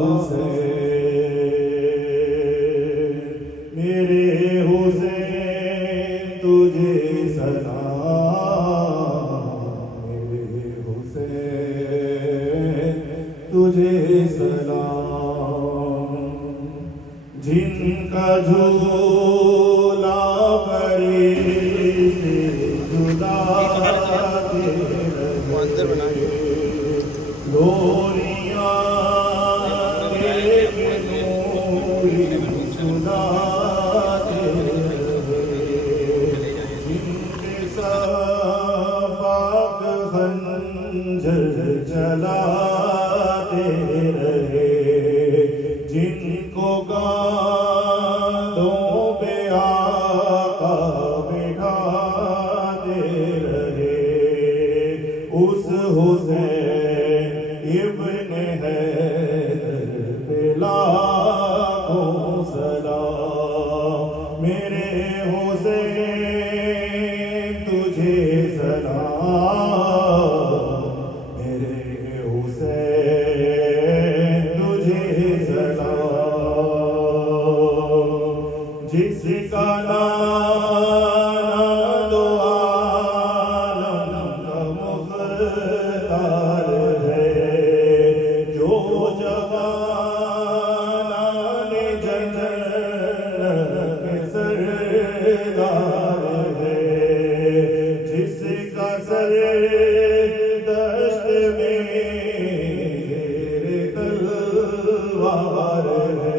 हुसैन मेरे हुसैन तुझे सलाम मेरे हुसैन तुझे सलाम जिनका झूला फरिश्ते झुलाते रहे लोरियां के नूरी सुनाते रहे जिनके सफाक खंजर चलाते रहे जिनको कांधों पे आका बिठाते रहे उस हुसैन इब्ने हैदर पे लाखों सलाम मेरे हुसैन तुझे सलाम मेरे हुसैन तुझे सलाम जिसका नाना दो आलम का मुख्तार है जो जवानाने जन्नत के सरदार है जिसका सर दश्त में तलवार है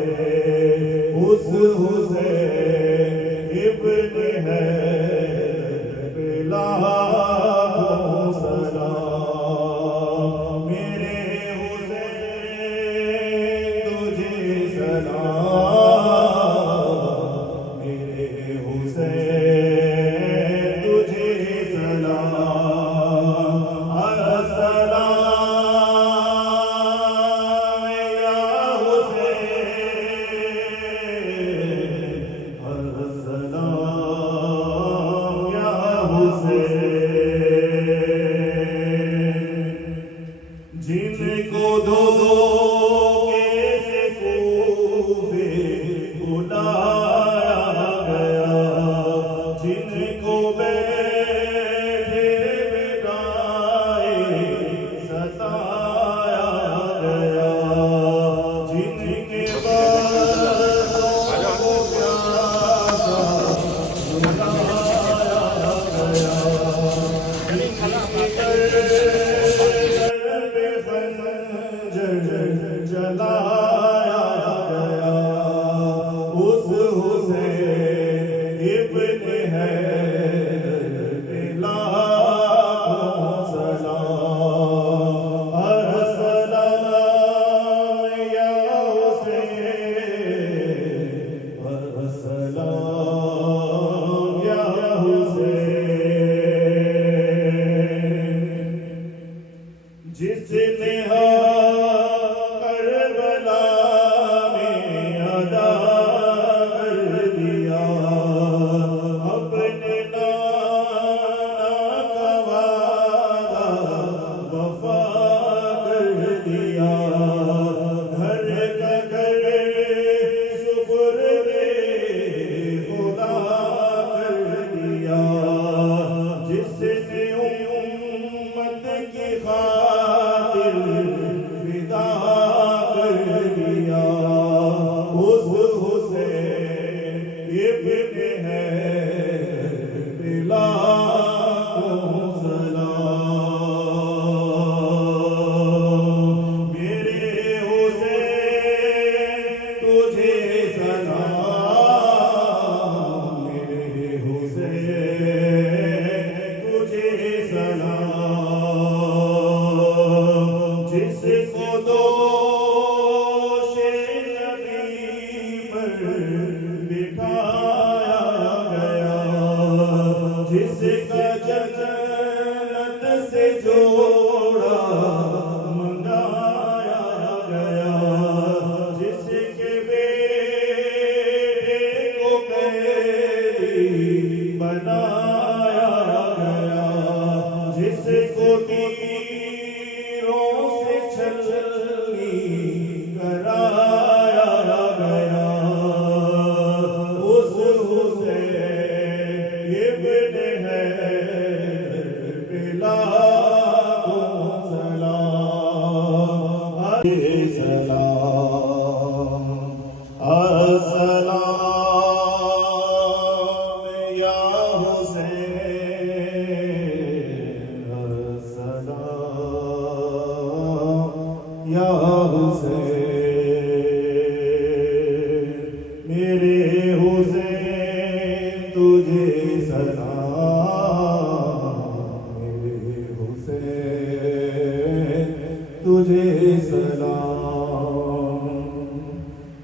उस हुसैन इब्ने हैदर पे लाखों सलाम मेरे हुसैन तुझे सलाम मेरे हुसैन तुझे सलाम अस्सलाम या हुसैन अस्सलाम या हुसैन जिनको धोखे से कूफे बुलाया गया जिनको बैठे बिठाए सताया गया जिनके बालों को प्यासा बुलाया गया जिनकी गर्दन पे खंजर जलाया गया उस हुसैन इब्ने हैदर पे लाखों सलाम अस्सलाम या हुसैन अस्सलाम या हुसैन जिसने करबला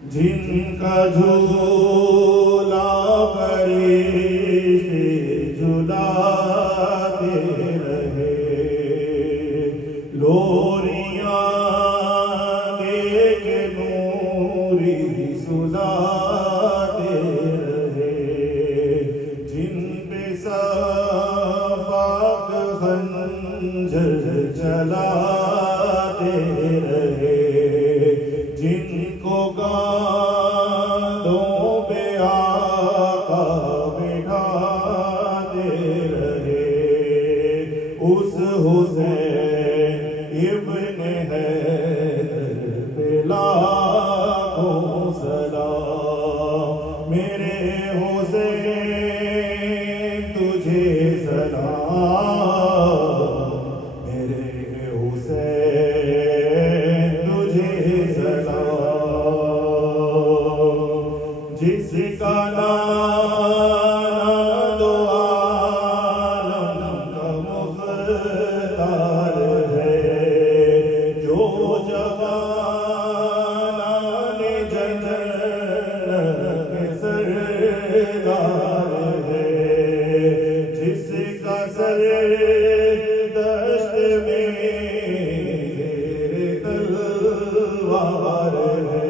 जिनका झूला फरिश्ते झुलाते रहे, लोरियां दे के नूरी सुलाते रहे, जिन पे सफाक खंजर चलाते रहे, जिनको कांधों पे आका बिठाते रहे, उस हुसैन इब्ने हैदर पे लाखों सलाम। मेरे हुसैन तुझे सलाम, मेरे हुसैन तुझे सलाम। जिसका नाना दो आलम का मुख्तार है, जो जवानाने जन्नत के सरदार है, जिसका सर दश्त में तलवार है,